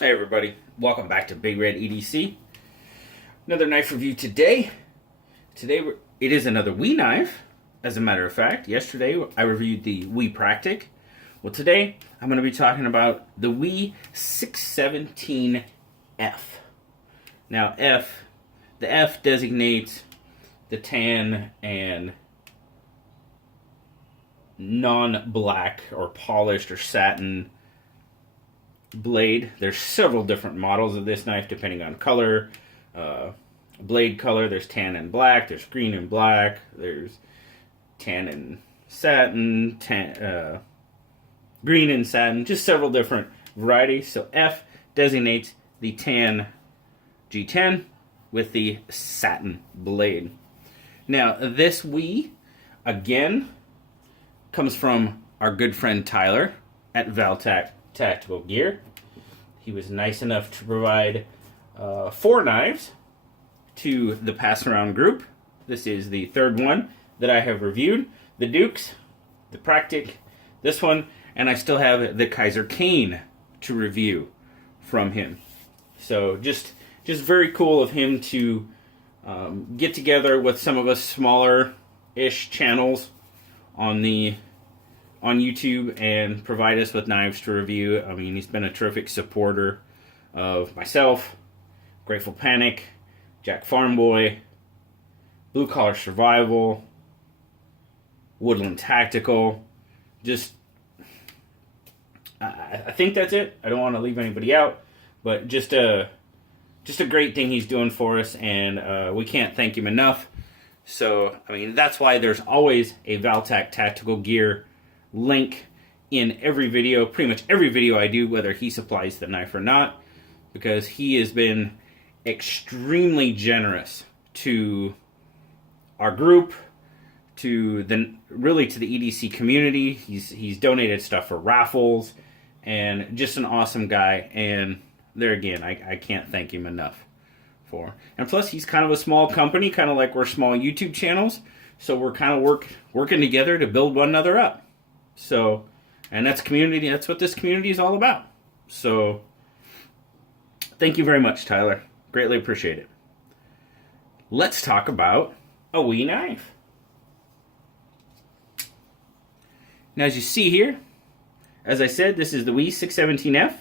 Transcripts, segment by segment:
Hey everybody, welcome back to Big Red EDC. Another knife review today. It is another Wii knife, as a matter of fact. Yesterday I reviewed the Wii Praktic. Well, today I'm going to be talking about the Wii 617F. Now the F designates the tan and non-black or polished or satin blade. There's several different models of this knife depending on color, blade color. There's tan and black, there's green and black, there's tan and satin, green and satin, just several different varieties. So F designates the tan G10 with the satin blade. Now this Wii, again, comes from our good friend Tyler at ValTac Tactical Gear. He was nice enough to provide 4 knives to the pass around group. This is the third one that I have reviewed. The Dukes, the Praktic, this one, and I still have the Kaiser Cane to review from him. So just very cool of him to get together with some of us smaller-ish channels on YouTube and provide us with knives to review. I mean, he's been a terrific supporter of myself, Grateful Panic, Jack Farmboy, Blue Collar Survival, Woodland Tactical. I think that's it. I don't want to leave anybody out, but just a great thing he's doing for us, and we can't thank him enough. So, I mean, that's why there's always a ValTac Tactical Gear link in every video, pretty much every video I do, whether he supplies the knife or not, because he has been extremely generous to our group, to the EDC community. He's donated stuff for raffles, and just an awesome guy. And there again, I can't thank him enough for. And plus, he's kind of a small company, kind of like we're small YouTube channels, so we're kind of working together to build one another up. So, and that's community. That's what this community is all about. So, thank you very much, Tyler. Greatly appreciate it. Let's talk about a Wii knife. Now, as you see here, as I said, this is the Wii 617F.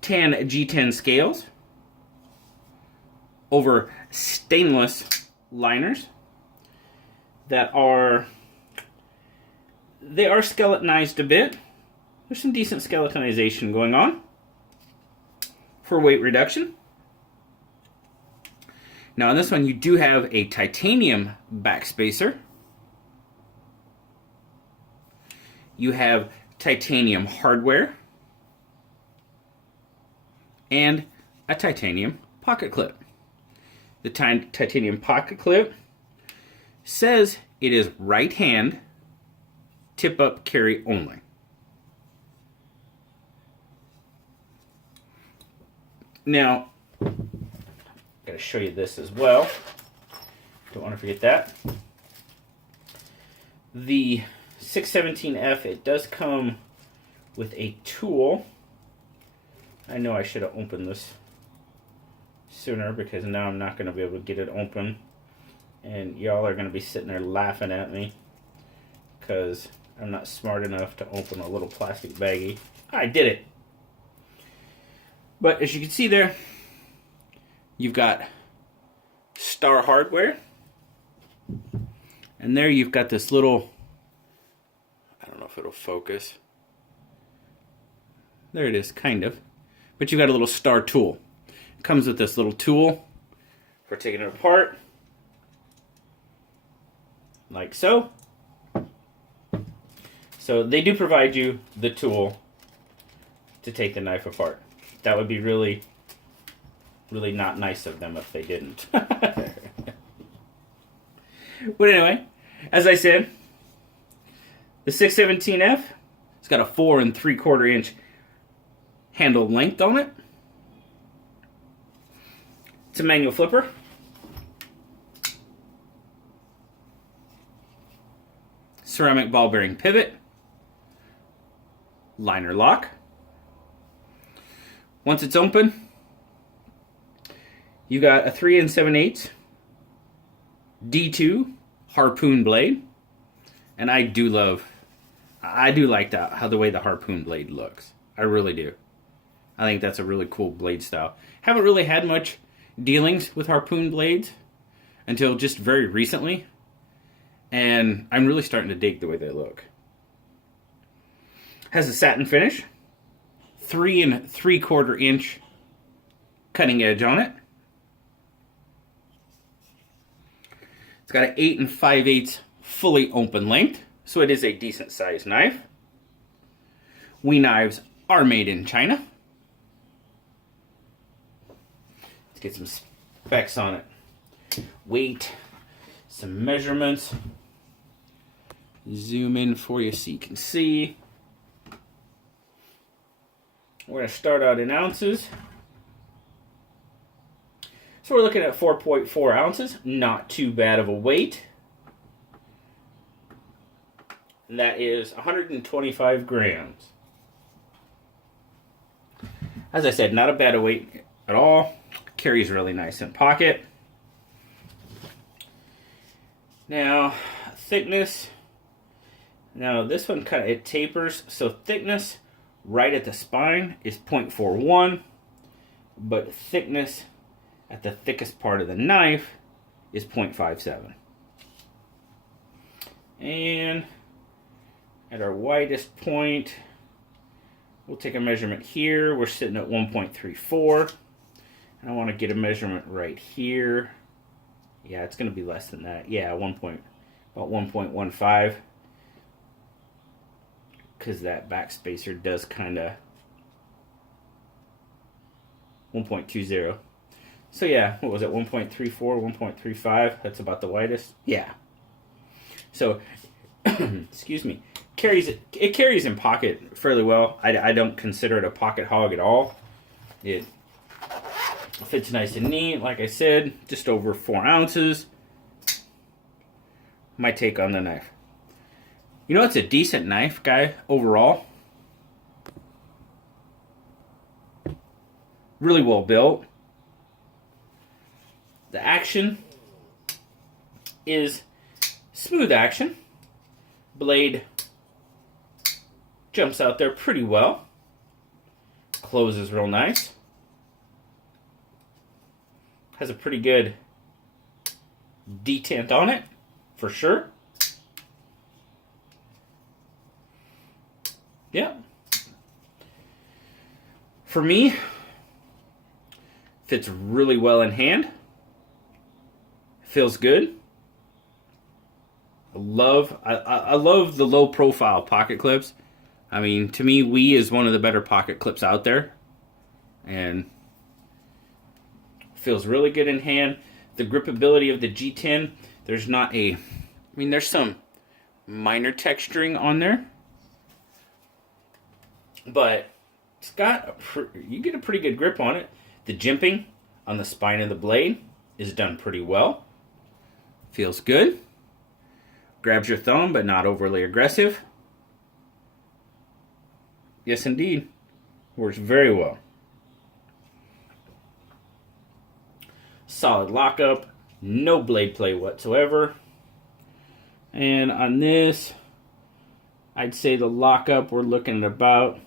Tan G10 scales over stainless liners that are... They are skeletonized a bit. There's some decent skeletonization going on for weight reduction. Now on this one you do have a titanium backspacer. You have titanium hardware and a titanium pocket clip. The titanium pocket clip says it is right hand tip-up carry only. Now, I've got to show you this as well. Don't want to forget that. The 617F, it does come with a tool. I know I should have opened this sooner, because now I'm not going to be able to get it open. And y'all are going to be sitting there laughing at me because I'm not smart enough to open a little plastic baggie. I did it. But as you can see there, you've got Star hardware. And there you've got this little, I don't know if it'll focus. There it is, kind of. But you've got a little Star tool. It comes with this little tool for taking it apart. Like so. So they do provide you the tool to take the knife apart. That would be really, really not nice of them if they didn't. But anyway, as I said, the 617F, it's got a 4 3/4 inch handle length on it. It's a manual flipper. Ceramic ball bearing pivot. Liner lock. Once it's open, you got a 3 7/8 D2 harpoon blade, and I do like that, how the way the harpoon blade looks. I really do. I think that's a really cool blade style. Haven't really had much dealings with harpoon blades until just very recently, and I'm really starting to dig the way they look. Has a satin finish, 3 3/4 inch cutting edge on it. It's got an 8 5/8 fully open length, so it is a decent sized knife. We knives are made in China. Let's get some specs on it. Weight, some measurements. Zoom in for you so you can see. We're going to start out in ounces. So we're looking at 4.4 ounces. Not too bad of a weight. And that is 125 grams. As I said, not a bad a weight at all. Carries really nice in pocket. Now, thickness. Now this one it tapers, so thickness right at the spine is 0.41, but thickness at the thickest part of the knife is 0.57. And at our widest point, we'll take a measurement here. We're sitting at 1.34. And I want to get a measurement right here. Yeah, it's going to be less than that. Yeah, about 1.15. Because that back spacer does kind of 1.20. So yeah, what was it? 1.34, 1.35. That's about the widest. Yeah. So, excuse me. It carries in pocket fairly well. I don't consider it a pocket hog at all. It fits nice and neat. Like I said, just over 4 ounces. My take on the knife. You know, it's a decent knife, guy, overall. Really well built. The action is smooth action. Blade jumps out there pretty well. Closes real nice. Has a pretty good detent on it, for sure. Yeah. For me, fits really well in hand. Feels good. I love the low profile pocket clips. I mean, to me, Wii is one of the better pocket clips out there. And feels really good in hand. The gripability of the G10, there's not a... I mean, there's some minor texturing on there. But it's got you get a pretty good grip on it. The jimping on the spine of the blade is done pretty well. Feels good. Grabs your thumb, but not overly aggressive. Yes, indeed. Works very well. Solid lockup. No blade play whatsoever. And on this, I'd say the lockup, we're looking at about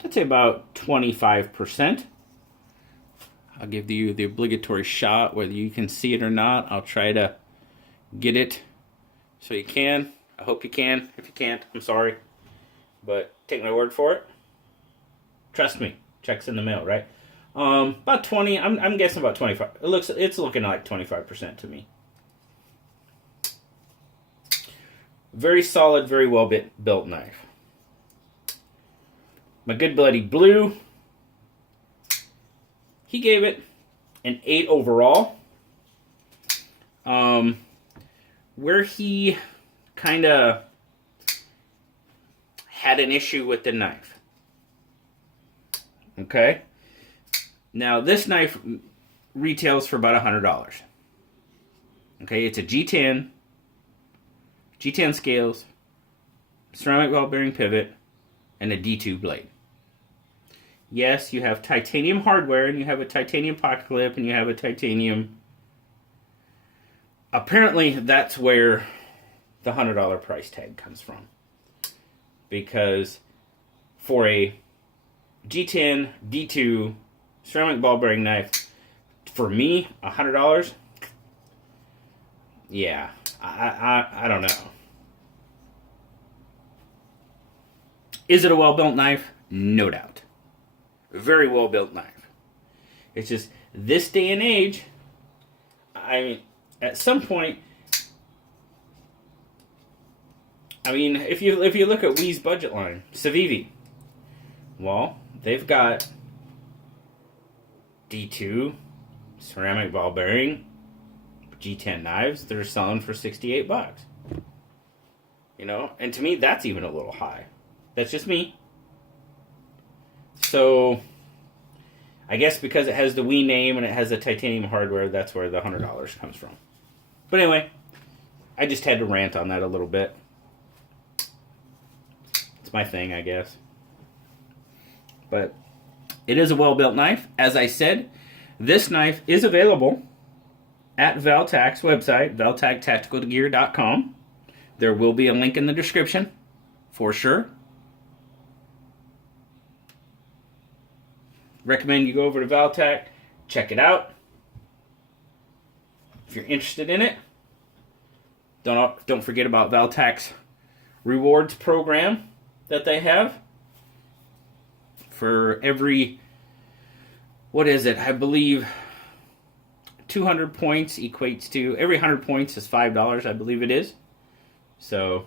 25%. I'll give you the obligatory shot, whether you can see it or not. I'll try to get it so you can. I hope you can. If you can't, I'm sorry. But take my word for it. Trust me. Check's in the mail, right? About 20. I'm guessing about 25. It's looking like 25% to me. Very solid, very well built knife. My good buddy Blue, he gave it an 8 overall. Where he kind of had an issue with the knife. Okay? Now, this knife retails for about $100. Okay, it's a G10 scales, ceramic ball bearing pivot, and a D2 blade. Yes, you have titanium hardware, and you have a titanium pocket clip, and you have a titanium... Apparently, that's where the $100 price tag comes from. Because for a G10, D2, ceramic ball bearing knife, for me, $100, yeah, I don't know. Is it a well-built knife? No doubt. Very well-built knife. It's just, this day and age, I mean, at some point, I mean, if you look at Wii's budget line, Civivi, well, they've got D2, ceramic ball bearing, G10 knives. They're selling for $68. You know, and to me, that's even a little high. That's just me. So, I guess because it has the Wii name and it has the titanium hardware, that's where the $100 comes from. But anyway, I just had to rant on that a little bit. It's my thing, I guess. But it is a well-built knife. As I said, this knife is available at ValTac's website, ValTacTacticalGear.com. There will be a link in the description, for sure. Recommend you go over to ValTac, check it out. If you're interested in it, don't forget about ValTac's rewards program that they have. For every, what is it? I believe 200 points equates to, every 100 points is $5, I believe it is. So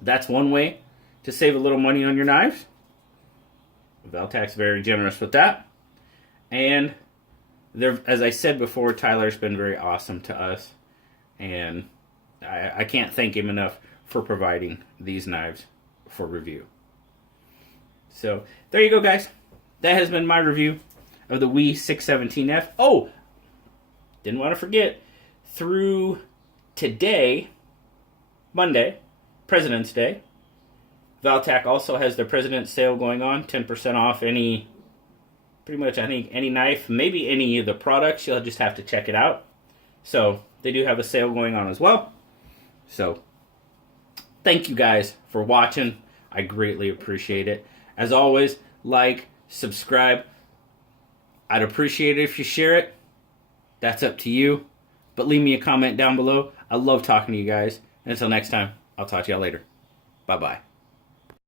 that's one way to save a little money on your knives. ValTac's very generous with that. And as I said before, Tyler's been very awesome to us. And I can't thank him enough for providing these knives for review. So there you go, guys. That has been my review of the Wii 617F. Oh, didn't want to forget, through today, Monday, President's Day, ValTac also has their President's Sale going on. 10% off any, pretty much I think any knife, maybe any of the products. You'll just have to check it out. So they do have a sale going on as well. So thank you guys for watching. I greatly appreciate it. As always, like, subscribe. I'd appreciate it if you share it. That's up to you. But leave me a comment down below. I love talking to you guys. And until next time, I'll talk to y'all later. Bye-bye.